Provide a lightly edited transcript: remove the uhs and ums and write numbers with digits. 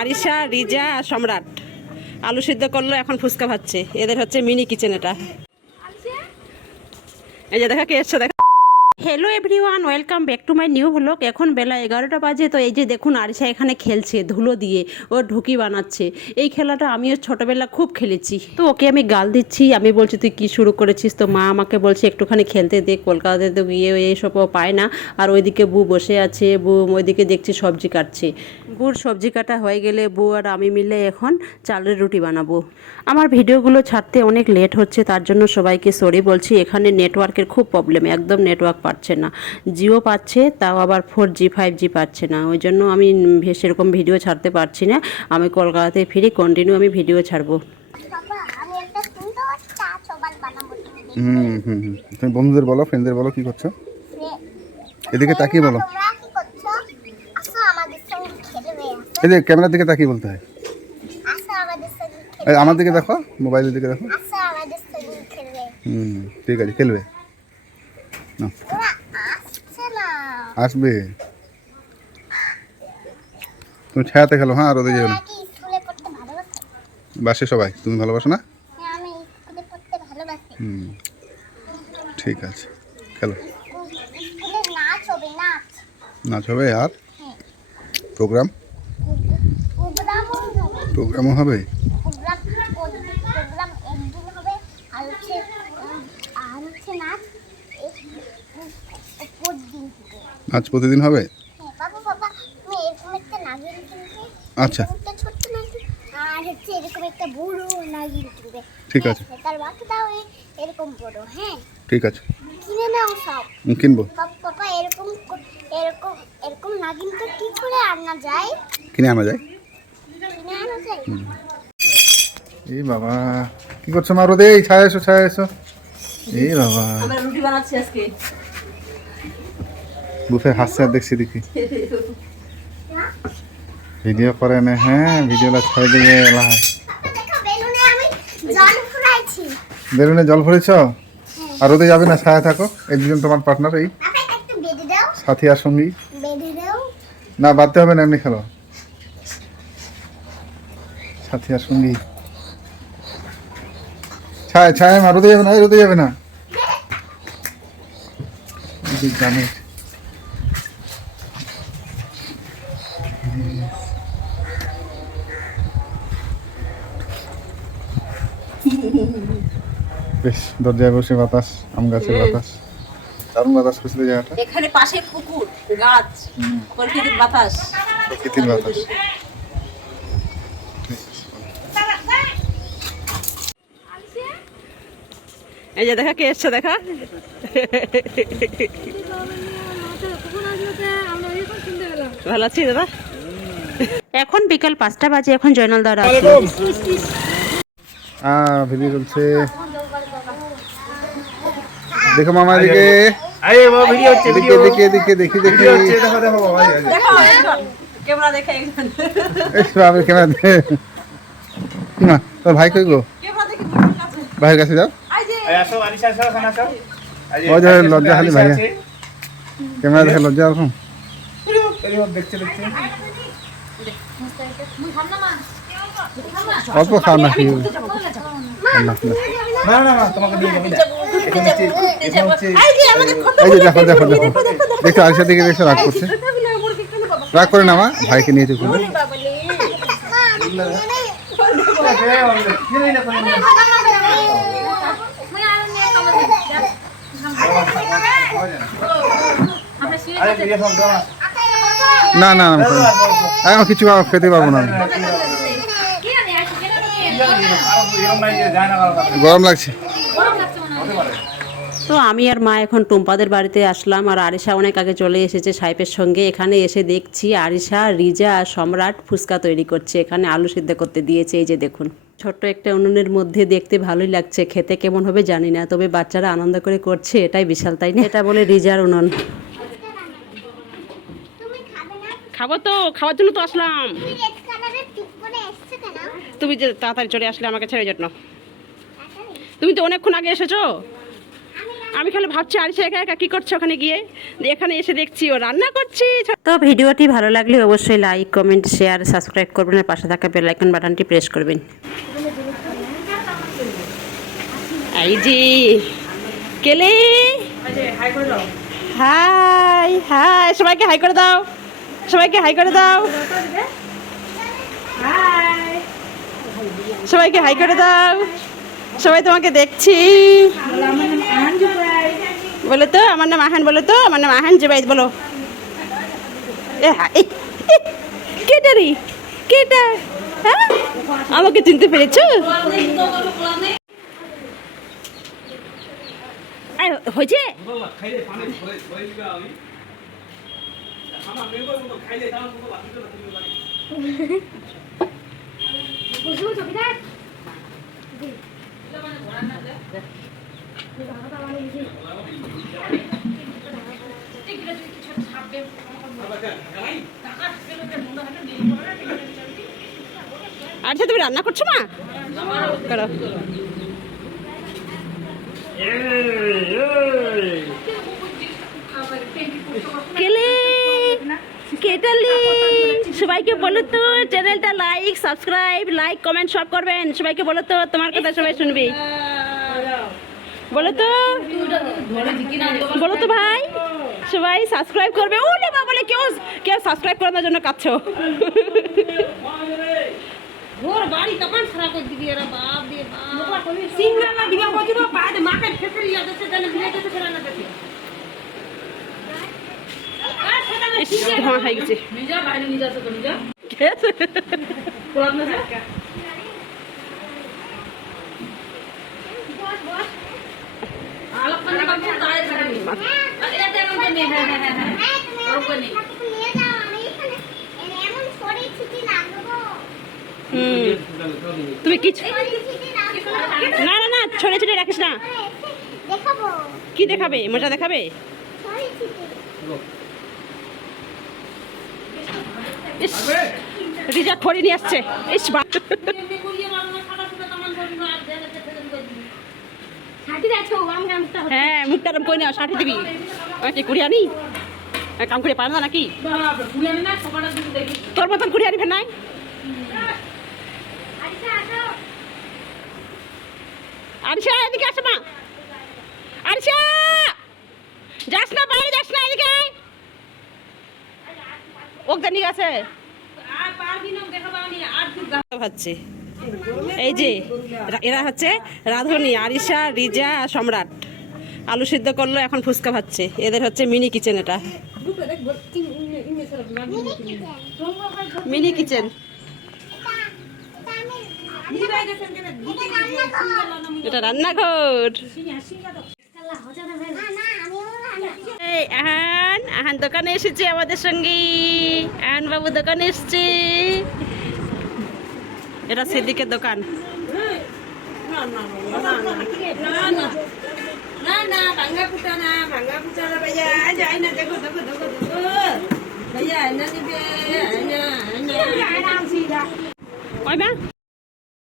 আরিশা, রিজা আর সম্রাট আলু সিদ্ধ করলো, এখন ফুচকা ভাজছে। এদের হচ্ছে মিনি কিচেন এটা। এই যে দেখা কে এসছে, দেখা। Hello everyone, welcome back to my new blog. এখন বেলা 11টা বাজে। তো এই যে দেখুন আরিশা এখানে খেলছে ধুলো দিয়ে, ও ঢুকি বানাচ্ছে। এই খেলাটা আমিও ছোটবেলা খুব খেলেছি। তো ওকে আমি গাল দিচ্ছি, আমি বলছি তুই কি শুরু করেছিস। তো মা আমাকে বলছে একটুখানি খেলতে দে, কলকাতাতে তো গিয়ে এইসবও পায় না। আর ওইদিকে বউ বসে আছে, বউ ওইদিকে দেখছি সবজি কাটছে। বউর সবজি কাটা হয়ে গেলে বউ আর আমি মিলে এখন চালের রুটি বানাবো। আমার ভিডিওগুলো ছাড়তে অনেক লেট হচ্ছে, তার জন্য সবাইকে সরি বলছি। এখানে নেটওয়ার্কের খুব প্রবলেম, একদম নেটওয়ার্ক পাচ্ছে না। জিও পাচ্ছে, তাও আবার 4G 5G পাচ্ছে না। ওই জন্য আমি সেরকম ভিডিও ছাড়তে পারছি না। আমি কলকাতাতে ফিরে কন্টিনিউ আমি ভিডিও ছাড়বো। তুমি বন্ধুদের বলো, ফ্রেন্ডদের বলো কি করছো। এদিকে তাকিয়ে বলো, এই যে ক্যামেরার দিকে তাকিয়ে বলতে হয়। আমার দিকে দেখো, মোবাইলের দিকে দেখো। ঠিক আছে, খেলবে না, আসবে। তুমি ছায়াতে খেলো, হ্যাঁ, রোদে যেও না। বাসে সবাই, তুমি ভালোবাসো না? ঠিক আছে, খেলো। নাচ হবে আর প্রোগ্রাম, প্রোগ্রামও হবে। নাচ প্রতিদিন হবে। আচ্ছা, ঠিক আছে, ঠিক আছে, কিনবো। কিনে আনা যায়। এই বাবা, কি করছো মা? রোদে ছায়া এসো, ছায়া এসো। এই বাবা, রুটি বানাচ্ছি আজকে। বুফে হাসছে আর দেখছি, দেখি ভিডিও করে না। হ্যাঁ, ভিডিওটা ছেড়ে দিয়ে এলাম। বেলুনে জল ভরেছ? আর রোদে যাবে না, ছায়া থাকো। এই দুজন তোমার পার্টনার, এই সাথী আর সঙ্গী। না, বাদতে হবে না, এমনি খেলো। সাথী আর সঙ্গী, ছায়া ছায়া। মা রোদে যাবে না, রোদে যাবে না। বেশ, দরজায় বসে বাতাস, আম গাছের বাতাস, দারুণ বাতাস করছিল জায়গাটা। এখানে পাশে পুকুর, গাছ, প্রকৃতির বাতাস, প্রকৃতির বাতাস। এই যে দেখা কে এসছে, দেখা। ভালো আছি দাদা। এখন বিকাল 5টা বাজে, এখন জয়নাল দাদা আসলো। ভিডিও চলছে, দেখো মামা এদিকে। দেখি দেখি দেখি, ক্যামেরা দেখে না। তোর ভাই কই গো? ভাইয়ের কাছে যাও। লজ্জা খালি ভাইয়া, ক্যামেরা দেখে লজ্জা। এরকম অল্প খাও না, এই যে দেখো দেখো দেখো দেখো, আরিশা দিকে দেখো, রাগ করছে। রাগ করে না মা, ভাইকে নিয়ে চুপ। না না, এখন কিছু খেতে পারবো না, গরম লাগছে। তো আমি আর মা এখন টুম্পাদের বাড়িতে আসলাম। আর আরিশা অনেক আগে চলে এসেছে সাইপের সঙ্গে। এখানে এসে দেখছি আরিশা, রিজা আর সম্রাট ফুচকা তৈরি করছে। এখানে আলু সিদ্ধ করতে দিয়েছে। এই যে দেখুন, ছোট্ট একটা উনুনের মধ্যে দেখতে ভালোই লাগছে, খেতে কেমন হবে জানি না, তবে বাচ্চারা আনন্দ করে করছে, এটাই বিশাল, তাই না? এটা বলে রিজার উনুন। খাবো তো, খাওয়ার জন্য তো আসলাম। তুমি যে তাড়াতাড়ি চলে আসলে আমাকে ছেড়ে যেত না। তুমি তো অনেকক্ষণ আগে এসেছো। আমি খালি ভাবছি আরিশা একা একা কি করছে ওখানে গিয়ে, এখানে এসে দেখছি ও রান্না করছি। তো ভিডিওটি ভালো লাগলে অবশ্যই লাইক কমেন্ট শেয়ার সাবস্ক্রাইব করবেন আর পাশে থাকা বেল আইকন বাটনটি প্রেস করবেন। এই যে কেলে, হাই হাই, সবাইকে হাই করে দাও, সবাইকে হাই করে দাও, সবাইকে হাই করে দাও, সবাই তোমাকে দেখছি। বলো তো আমার নাম আহান, বলো তো আমার নাম আহান জুবাইদ, বলো। কেটা রে, কেটা? হ্যাঁ আমাকে চিনতে পেরেছো? হয়েছে আচ্ছা, তুমি রান্না করছো মা? করো। কেলে কেটালি, সবাইকে বলো তো চ্যানেলটা লাইক সাবস্ক্রাইব লাইক কমেন্ট সব করবেন। সবাইকে বলো তো, তোমার কথা সবাই শুনবে। বলো তো, বলো তো ভাই, সবাই সাবস্ক্রাইব করবে। ওরে বাবা, বলে কেউ কেউ সাবস্ক্রাইব করার জন্য কাঁদছো। ওর বাড়ি তখন খারাপ করে দিবি এরা, বাপ রে বাপ সিঙ্গালা দিবা বজিবা পাদে মাকে ফেফড়ি যাচ্ছে জানে দিলে যেতে ফেরা না দেখি হ্যাঁ হয়ে গেছে। নিজা বাইরে নিজা তো নিজা কোলাম না যা আলো খানা বাবু তাই খাবি এটা তেরো নে হ্যাঁ হ্যাঁ হ্যাঁ ওরকম নেই নিয়ে যাও, আমি এখানে এমন ছড়ি ছিটি লাগবো। তুমি কিছু ছিটি লাগবো না না না, ছড়ে ছড়ে রাখিস না। দেখাবো, কি দেখাবে? মজা দেখাবে? ছড়ি ছিটি। ইস, রিজা খড়ি নিয়ে আসছে। ইস এমনি করিয়ে মারো না, খাটা ফুটা তামান করবি না আর দেনে ফেলে দিবি ছাটি রাখো, আমি কামটা হ্যাঁ, মুখটা কই না, ষাটি দিবি। কি কুড়ি আনি? কাম করে পারে না নাকি? বাবা ফুলে না সবাটা দিবি দেখি তোর মতন কুড়ি আনি ফের নাই? আচ্ছা আসো। আরিশা এদিকে আসো মা। আরিশা যাস না, বাইরে যাস না, এদিকে আয়। ওকে নিয়ে গেছে আর পারবি না দেখাবো আমি আর তুই ভাবছে। এই যে এরা হচ্ছে রাধুনি, আরিশা, রিজা আর সম্রাট। আলু সিদ্ধ করলো, এখন ফুচকা ভাজছে। এদের হচ্ছে মিনি কিচেন, এটা মিনি কিচেন। এটা রান্নাঘর। এই আহান, আহান দোকানে এসেছে আমাদের সঙ্গে। আহান বাবু দোকানে এসছে। এটা সিদ্দিকের দোকান। না না ভাঙ্গা ফুটা না, ভাঙ্গা ফুটা না ভাইয়া যাই না, দেখো দেখো দেখো দেখো ভাইয়া না নিবে না না ওই মা